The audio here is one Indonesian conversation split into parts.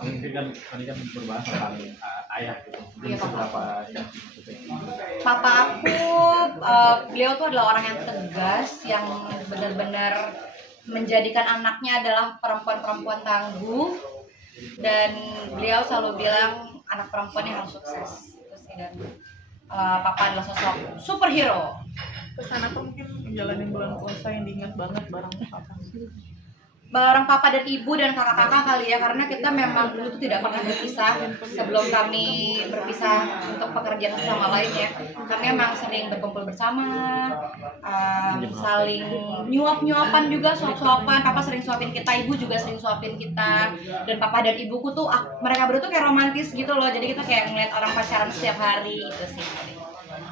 Mungkin kan tadi kan berbahas tentang ayah gitu. Mungkin seberapa yang Papa aku, beliau tuh adalah orang yang tegas, yang benar-benar menjadikan anaknya adalah perempuan-perempuan tangguh, dan beliau selalu bilang anak perempuannya harus sukses. Itu sih. Dan papa adalah sosok superhero. Pesan apa mungkin menjalani bulan puasa yang diingat banget bareng papa? Bareng papa dan ibu dan kakak-kakak kali ya, karena kita memang dulu tuh tidak pernah berpisah sebelum kami berpisah untuk pekerjaan satu sama lain ya. Kami memang sering berkumpul bersama, saling nyuap-nyuapan juga, suap-suapan. Papa sering suapin kita, ibu juga sering suapin kita. Dan papa dan ibuku tuh mereka berdua tuh kayak romantis gitu loh. Jadi kita kayak ngeliat orang pacaran setiap hari, itu sih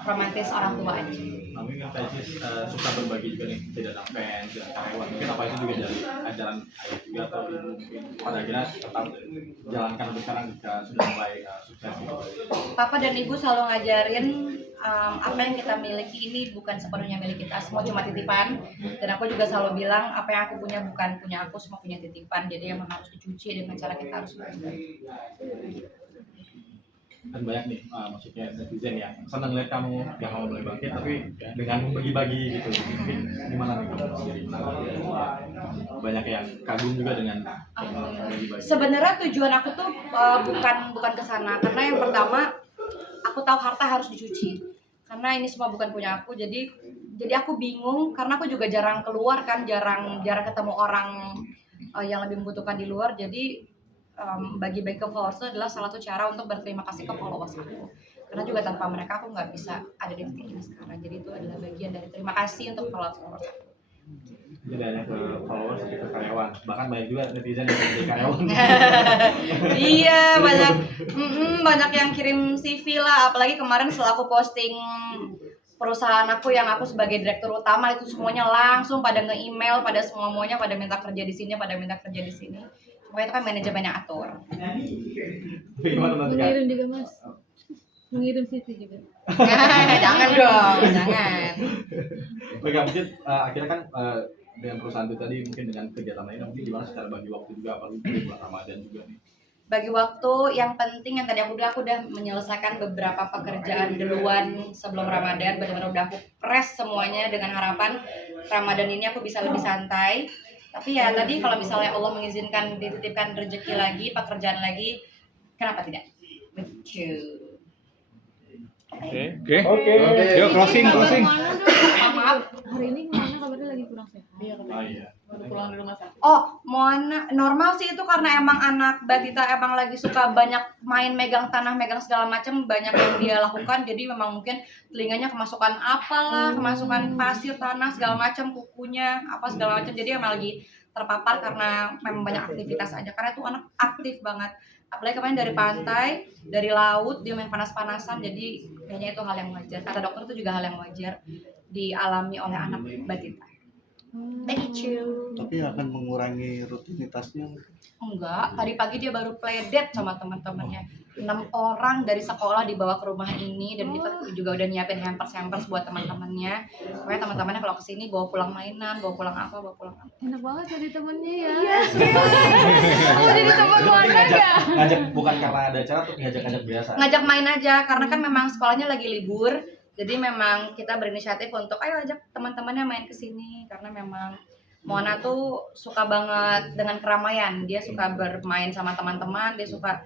romantis orang tua aja. Kami kan Tesis suka berbagi juga nih, tidak ada fans dan karyawan. Mungkin apa itu juga dari ajaran ayah juga atau ibu mungkin pada akhirnya tetap jalankan untuk sekarang jika sudah mulai sukses gitu. Papa dan ibu selalu ngajarin apa yang kita miliki ini bukan sepenuhnya milik kita, semua cuma titipan. Dan aku juga selalu bilang apa yang aku punya bukan punya aku, semua punya titipan. Jadi emang harus dicuci dengan cara kita harus baik. Kan banyak nih maksudnya netizen yang senang lihat kamu yang mau mulai bangkit tapi dengan membagi-bagi gitu. Mungkin gimana nih kamu sendiri menanggapi banyak yang kagum juga dengan membagi-bagi. Sebenarnya tujuan aku tuh bukan ke sana, karena yang pertama aku tahu harta harus dicuci. Karena ini semua bukan punya aku, jadi aku bingung karena aku juga jarang keluar kan, jarang ketemu orang yang lebih membutuhkan di luar. Jadi bagi-bagi ke followers itu adalah salah satu cara untuk berterima kasih ke followers aku, karena juga tanpa mereka aku nggak bisa ada di titik ini sekarang. Jadi itu adalah bagian dari terima kasih untuk followers aku. Jadi hanya ke followers, ke karyawan, bahkan banyak juga netizen yang jadi karyawan. Iya, banyak yang kirim CV lah, apalagi kemarin setelah aku posting perusahaan aku yang aku sebagai direktur utama, itu semuanya langsung pada nge-email, pada semuanya pada minta kerja di sini, pada minta kerja di sini. Pokoknya itu kan manajemen yang atur. Mengirim juga mas, mengirim CV juga. Jangan dong, jangan. Oke, mungkin akhirnya kan dengan perusahaan itu tadi, mungkin dengan kegiatan lain, mungkin gimana secara bagi waktu juga, apalagi di bulan Ramadan juga nih. Bagi waktu yang penting yang tadi aku udah menyelesaikan beberapa pekerjaan duluan sebelum Ramadan, benar-benar udah aku press semuanya dengan harapan Ramadan ini aku bisa lebih santai. Tapi ya tadi kalau misalnya Allah mengizinkan dititipkan rezeki lagi, pekerjaan lagi, kenapa tidak? Betul. Oke. Yuk closing. Maaf. Hari ini kemana kabarnya lagi kurang sehat? Iya, Oh iya. baru pulang dari rumah sakit. Oh, Moana normal sih itu karena emang anak Batita emang lagi suka banyak main megang tanah, megang segala macam, banyak yang dia lakukan. Jadi memang mungkin telinganya kemasukan apalah, kemasukan pasir, tanah segala macam, kukunya apa segala macam. Jadi emang lagi terpapar karena memang banyak aktivitas aja. Karena itu anak aktif banget. Apalagi kemarin dari pantai, dari laut dia main panas-panasan. Jadi kayaknya itu hal yang wajar. Kata dokter itu juga hal yang wajar dialami oleh anak Batita. Begitu. Tapi akan mengurangi rutinitasnya. Enggak, tadi pagi dia baru playdate sama teman-temannya. 6 orang dari sekolah dibawa ke rumah ini, dan kita juga udah nyiapin hampers buat teman-temannya. Pokoknya teman-temannya kalau kesini bawa pulang mainan, bawa pulang apa. Enak banget jadi temennya ya. Yes. Kamu jadi teman mana ya? Ngajak bukan karena ada acara, tapi ngajak biasa. Ngajak main aja, karena kan memang sekolahnya lagi libur. Jadi memang kita berinisiatif untuk ayo ajak teman-temannya main ke sini, karena memang Mona tuh suka banget dengan keramaian. Dia suka bermain sama teman-teman, dia suka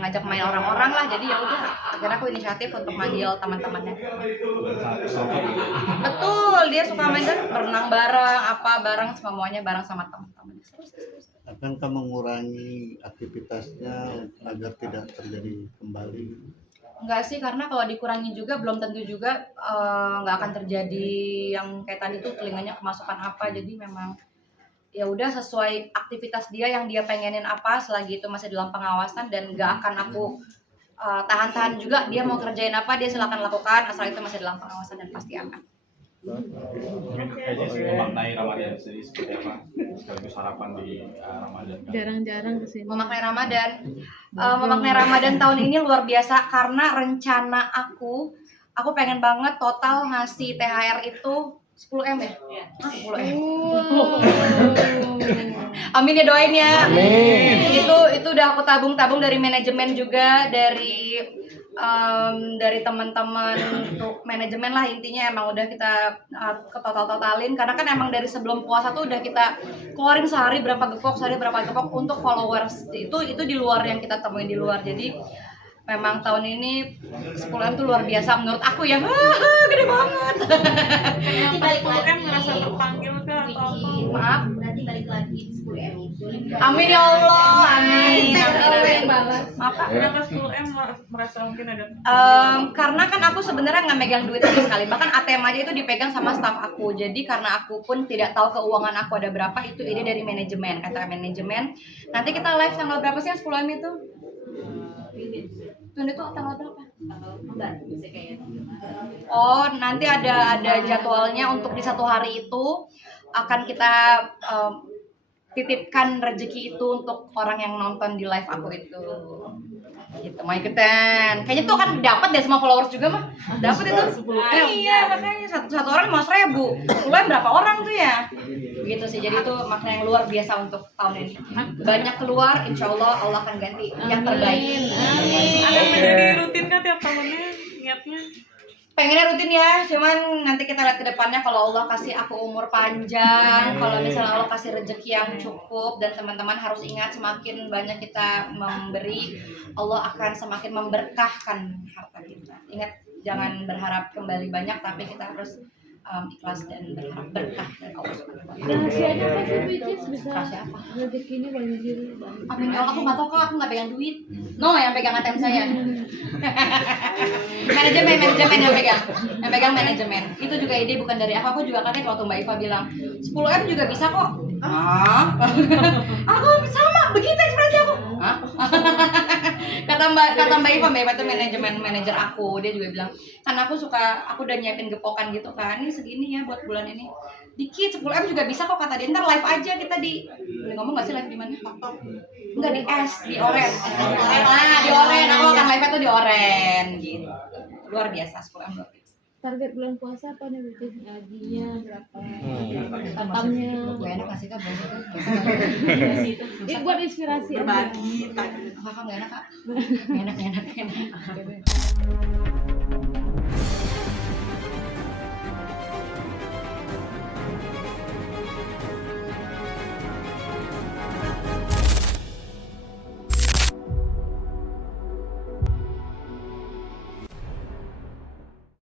ngajak main orang-orang lah. Jadi ya udah, akhirnya aku inisiatif untuk manggil teman-temannya. Betul, dia suka main kan berenang bareng, semuanya bareng sama teman-teman. Akankah mengurangi aktivitasnya agar tidak terjadi kembali? Enggak sih, karena kalau dikurangi juga belum tentu juga nggak akan terjadi yang kayak tadi tuh telinganya kemasukan apa. Jadi memang ya udah sesuai aktivitas dia yang dia pengenin apa, selagi itu masih dalam pengawasan, dan nggak akan aku tahan-tahan juga. Dia mau kerjain apa dia silakan lakukan, asal itu masih dalam pengawasan dan pasti aman. Mungkin Tesis memaknai Ramadan sendiri seperti apa? Sekaligus harapan di Ramadan. Jarang-jarang kesini. Memaknai Ramadan tahun ini luar biasa, karena rencana aku pengen banget total ngasih THR itu 10M ya? 10M. Amin ya, doain ya. Amin. Itu udah aku tabung dari manajemen juga, dari teman-teman untuk manajemen lah, intinya emang udah kita totalin, karena kan emang dari sebelum puasa tuh udah kita keluarin sehari berapa gepok untuk followers. Itu di luar yang kita temuin di luar. Jadi memang tahun ini 10M tuh luar biasa menurut aku ya. Gede banget. Yang pas 10M ngerasa terpanggil ke atau apa? Maaf. Berarti balik lagi 10M itu. Amin ya Allah. Amin. Maaf Kak. Kenapa 10M merasa mungkin ada Karena kan aku sebenarnya nggak megang duit sama sekali, bahkan ATM aja itu dipegang sama staff aku. Jadi karena aku pun tidak tahu keuangan aku ada berapa, itu ide dari manajemen. Kata manajemen, nanti kita live tanggal berapa sih yang 10M itu? Tunda itu tanggal berapa? Oh, nanti ada jadwalnya untuk di satu hari itu akan kita titipkan rezeki itu untuk orang yang nonton di live aku itu. Gitu, mau ikutan. Kayaknya tuh kan dapat deh semua followers juga mah. Dapat itu. Iya, makanya satu orang 500.000. Bulan berapa orang tuh ya? Begitu sih. Jadi itu makna yang luar biasa untuk tahun ini. Banyak keluar, insya Allah Allah akan ganti yang terbaik. ada menjadi rutin kan tiap tahunnya niatnya? Pengennya rutin ya, cuman nanti kita lihat ke depannya. Kalau Allah kasih aku umur panjang, kalau misalnya Allah kasih rezeki yang cukup, dan teman-teman harus ingat, semakin banyak kita memberi, Allah akan semakin memberkahkan harta kita. Ingat, jangan berharap kembali banyak, tapi kita harus ikhlas dan berharap berkah dari Allah Subhanahu wa Ta'ala. Rahasianya apa sih Bicis bisa Rahasia apa? rezekinya banjir? Amin ya Allah, aku nggak tahu kok, aku nggak pegang duit. No, yang pegang ATM saya. manajemen yang pegang manajemen. Itu juga ide bukan dari aku juga kaget waktu Mbak Iva bilang 10M juga bisa kok. Aku sama begitu ekspresi aku. kata Mbak Iva itu manajer aku, dia juga bilang, kan aku udah nyiapin gepokan gitu kan, ini segini ya buat bulan ini, dikit 10M juga bisa kok, kata dia. Ntar live aja kita boleh ngomong nggak sih live di mana? Enggak, di di Oren. Di Oren, aku akan live itu di Oren gitu. Luar biasa 10M luar biasa. Target bulan puasa apa nih Bicis? Gajinya berapa? Tatamnya? Gue enak kasih kak, boleh kan? Ini buat inspirasi aja. Berbagi, Kakak nggak enak kak? Enak.